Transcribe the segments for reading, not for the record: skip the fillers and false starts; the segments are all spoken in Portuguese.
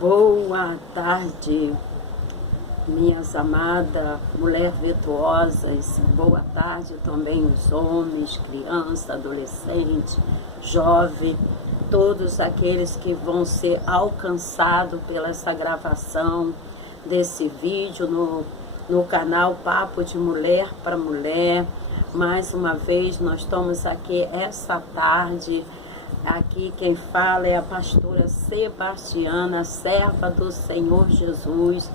Boa tarde, minhas amadas, mulher virtuosas. Boa tarde também os homens, criança, adolescente, jovem, todos aqueles que vão ser alcançados pela essa gravação desse vídeo no canal Papo de Mulher para Mulher. Mais uma vez nós estamos aqui essa tarde. Aqui quem fala é a pastora Sebastiana, serva do Senhor Jesus,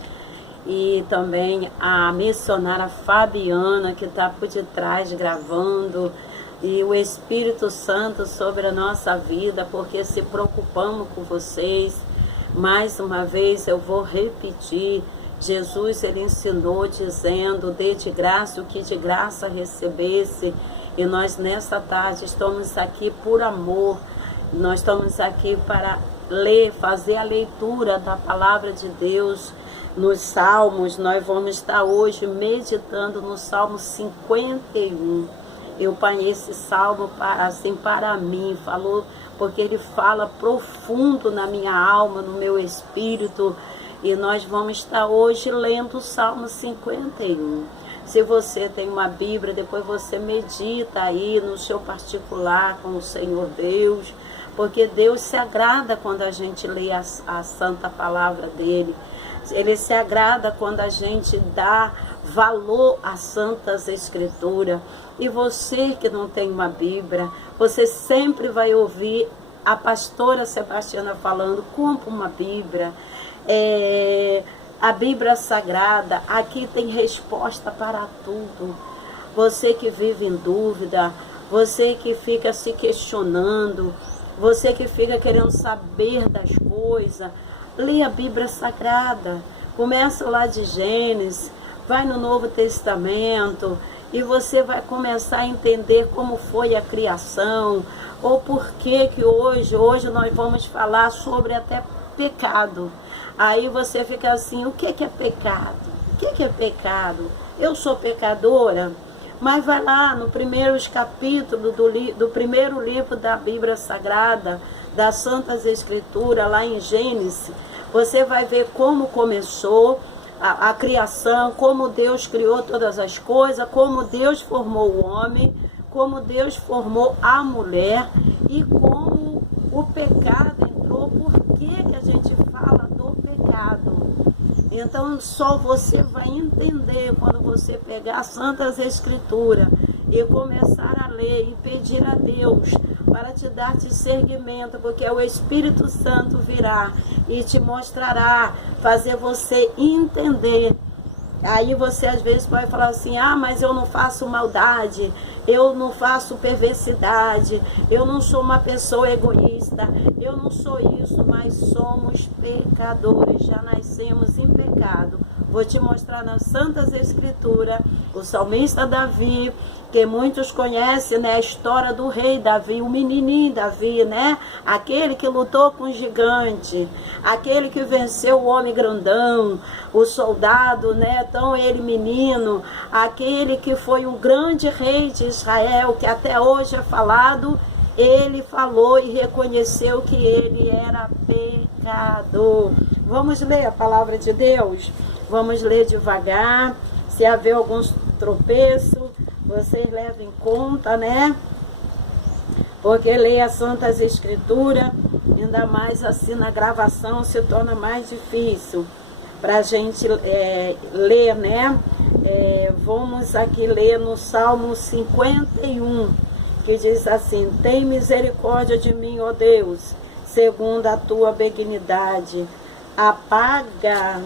e também a missionária Fabiana, que está por detrás gravando, e o Espírito Santo sobre a nossa vida, porque se preocupamos com vocês. Mais uma vez eu vou repetir, Jesus ele ensinou dizendo, dê de graça o que de graça recebesse, e nós nessa tarde estamos aqui por amor. Nós estamos aqui para ler, fazer a leitura da palavra de Deus nos Salmos. Nós vamos estar hoje meditando no Salmo 51. Eu apanhei esse salmo para mim, porque ele fala profundo na minha alma, no meu espírito. E nós vamos estar hoje lendo o Salmo 51. Se você tem uma Bíblia, depois você medita aí no seu particular com o Senhor Deus, porque Deus se agrada quando a gente lê a santa palavra dele. Ele se agrada quando a gente dá valor às santas escrituras. E você que não tem uma Bíblia, você sempre vai ouvir a pastora Sebastiana falando, compra uma Bíblia. A Bíblia Sagrada, aqui tem resposta para tudo. Você que vive em dúvida, você que fica se questionando, você que fica querendo saber das coisas, lê a Bíblia Sagrada. Começa lá de Gênesis, vai no Novo Testamento e você vai começar a entender como foi a criação, ou por que hoje nós vamos falar sobre até pecado. Aí você fica assim, o que é pecado? O que é pecado? Eu sou pecadora? Mas vai lá no primeiros capítulos do primeiro livro da Bíblia Sagrada, das Santas Escrituras, lá em Gênesis, você vai ver como começou a criação, como Deus criou todas as coisas, como Deus formou o homem, como Deus formou a mulher e como o pecado entrou. Por que a gente fala do pecado? Então só você vai entender quando você pegar as Santas Escrituras e começar a ler e pedir a Deus para te dar discernimento, porque o Espírito Santo virá e te mostrará, fazer você entender. Aí você às vezes pode falar assim, mas eu não faço maldade, eu não faço perversidade, eu não sou uma pessoa egoísta, eu não sou isso, mas somos pecadores, já nascemos em pecado. Vou te mostrar nas Santas Escrituras, o salmista Davi, que muitos conhecem, né, a história do rei Davi, o menininho Davi, né, aquele que lutou com o gigante, aquele que venceu o homem grandão, o soldado, né, então ele menino, aquele que foi um grande rei de Israel, que até hoje é falado. Ele falou e reconheceu que ele era pecador. Vamos ler a palavra de Deus? Vamos ler devagar. Se haver alguns tropeços, vocês levem em conta, né? Porque ler as Santas Escrituras, ainda mais assim na gravação, se torna mais difícil para a gente ler, né? Vamos aqui ler no Salmo 51, que diz assim, tem misericórdia de mim, ó Deus, segundo a tua benignidade, apaga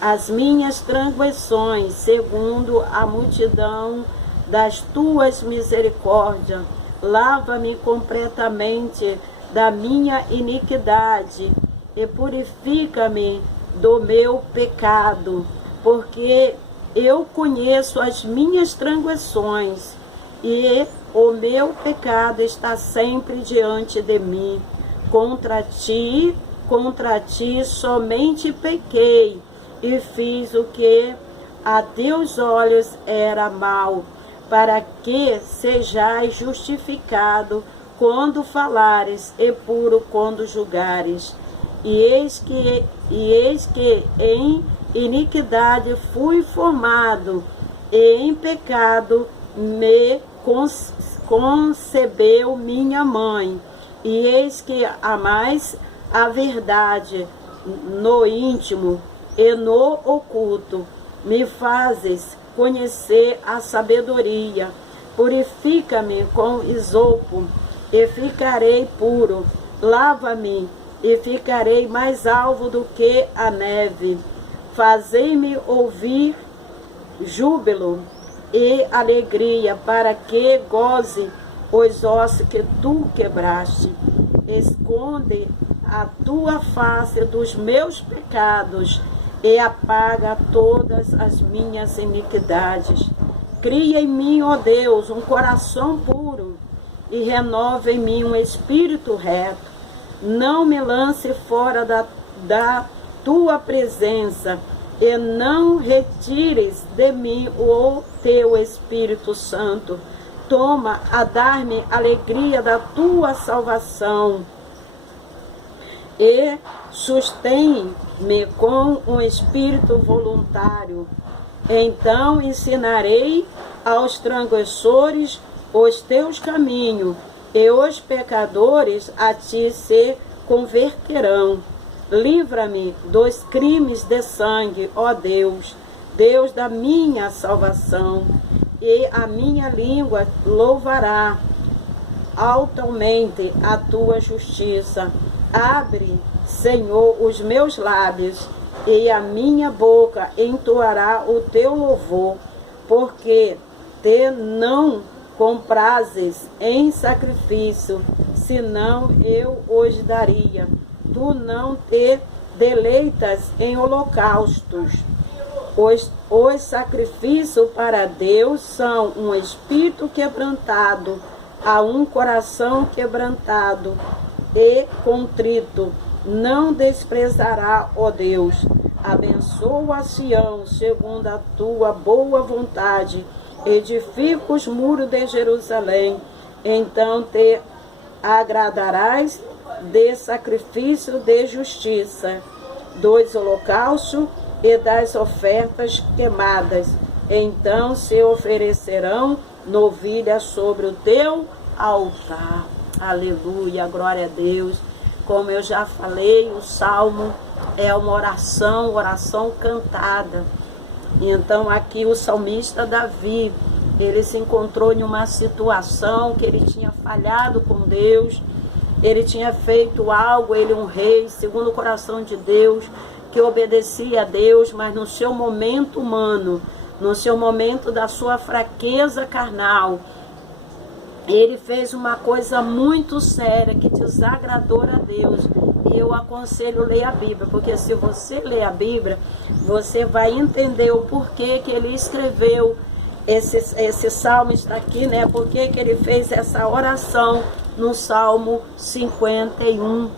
as minhas transgressões, segundo a multidão das tuas misericórdias, lava-me completamente da minha iniquidade e purifica-me do meu pecado, porque eu conheço as minhas transgressões e o meu pecado está sempre diante de mim. Contra ti somente pequei e fiz o que a teus olhos era mal, para que sejais justificado quando falares, e puro quando julgares. E eis que em iniquidade fui formado, e em pecado me concebeu minha mãe. E eis que amais a verdade no íntimo e no oculto. Me fazes conhecer a sabedoria. Purifica-me com isopo, e ficarei puro. Lava-me, e ficarei mais alvo do que a neve. Fazei-me ouvir júbilo e alegria, para que goze os ossos que tu quebraste. Esconde a tua face dos meus pecados e apaga todas as minhas iniquidades. Cria em mim, ó Deus, um coração puro e renova em mim um espírito reto. Não me lance fora da tua presença e não retires de mim o teu Espírito Santo. Toma a dar-me alegria da tua salvação e sustém-me com um espírito voluntário. Então ensinarei aos transgressores os teus caminhos, e os pecadores a ti se converterão. Livra-me dos crimes de sangue, ó Deus, Deus da minha salvação, e a minha língua louvará altamente a tua justiça. Abre, Senhor, os meus lábios, e a minha boca entoará o teu louvor, porque te não comprazes em sacrifício, senão eu os daria. Tu não te deleitas em holocaustos. Os sacrifícios para Deus são um espírito quebrantado, a um coração quebrantado e contrito. Não desprezará, ó Deus. Abençoa a Sião segundo a tua boa vontade. Edifica os muros de Jerusalém. Então te agradarás de sacrifício de justiça, dos holocaustos e das ofertas queimadas. Então se oferecerão novilhas sobre o teu altar. Aleluia, glória a Deus. Como eu já falei, o salmo é uma oração cantada. Então aqui o salmista Davi, ele se encontrou em uma situação que ele tinha falhado com Deus, ele tinha feito algo, ele um rei, segundo o coração de Deus, que obedecia a Deus, mas no seu momento humano, no seu momento da sua fraqueza carnal, ele fez uma coisa muito séria que desagradou a Deus. E eu aconselho ler a Bíblia, porque se você ler a Bíblia, você vai entender o porquê que ele escreveu esse salmo, está aqui, né? Porque que ele fez essa oração no Salmo 51.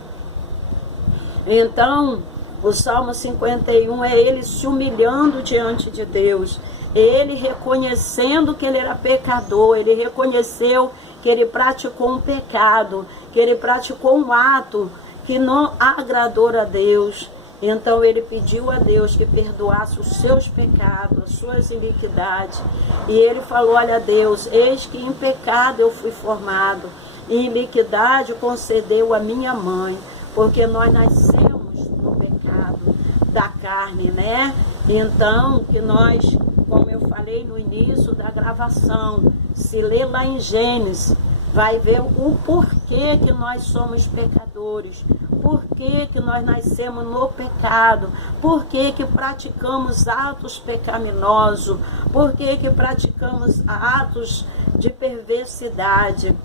Então, o Salmo 51 é ele se humilhando diante de Deus, ele reconhecendo que ele era pecador, ele reconheceu que ele praticou um pecado, que ele praticou um ato que não agradou a Deus. Então ele pediu a Deus que perdoasse os seus pecados, as suas iniquidades. E ele falou: olha Deus, eis que em pecado eu fui formado, em iniquidade concedeu a minha mãe, porque nós nascemos no pecado da carne, né? Então, que nós, como eu falei no início da gravação, se ler lá em Gênesis, vai ver o porquê que nós somos pecadores, porquê que nós nascemos no pecado, porquê que praticamos atos pecaminosos, porquê que praticamos atos de perversidade.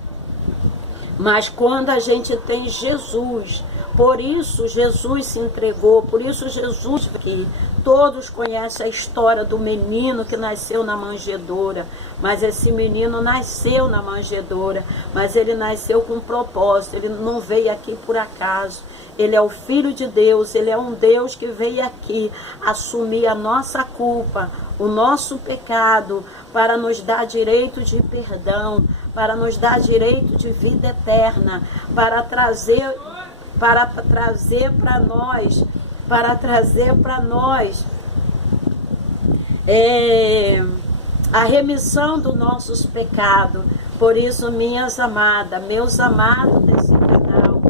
Mas quando a gente tem Jesus, por isso Jesus se entregou, por isso Jesus aqui. Todos conhecem a história do menino que nasceu na manjedoura, mas esse menino nasceu na manjedoura, mas ele nasceu com um propósito, ele não veio aqui por acaso. Ele é o Filho de Deus, ele é um Deus que veio aqui assumir a nossa culpa, o nosso pecado, para nos dar direito de perdão, para nos dar direito de vida eterna, para trazer para nós a remissão dos nossos pecados. Por isso, minhas amadas, meus amados desse canal,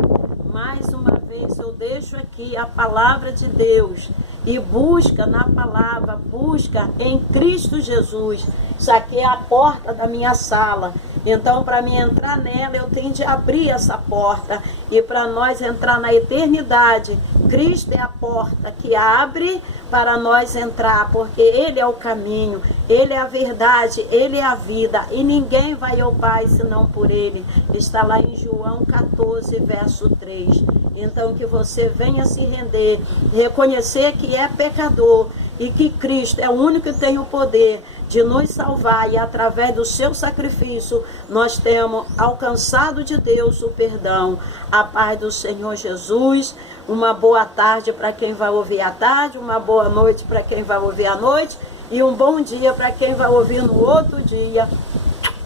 mais uma vez eu deixo aqui a palavra de Deus e busca na palavra, busca em Cristo Jesus. Isso aqui é a porta da minha sala. Então, para mim entrar nela, eu tenho de abrir essa porta. E para nós entrar na eternidade, Cristo é a porta que abre para nós entrar, porque Ele é o caminho, Ele é a verdade, Ele é a vida, e ninguém vai ao Pai senão por Ele. Está lá em João 14, verso 3. Então, que você venha se render, reconhecer que é pecador e que Cristo é o único que tem o poder de nos salvar, e através do seu sacrifício nós temos alcançado de Deus o perdão. A paz do Senhor Jesus. Uma boa tarde para quem vai ouvir à tarde, uma boa noite para quem vai ouvir à noite, e um bom dia para quem vai ouvir no outro dia.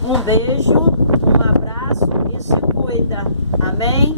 Um beijo, um abraço e se cuida. Amém?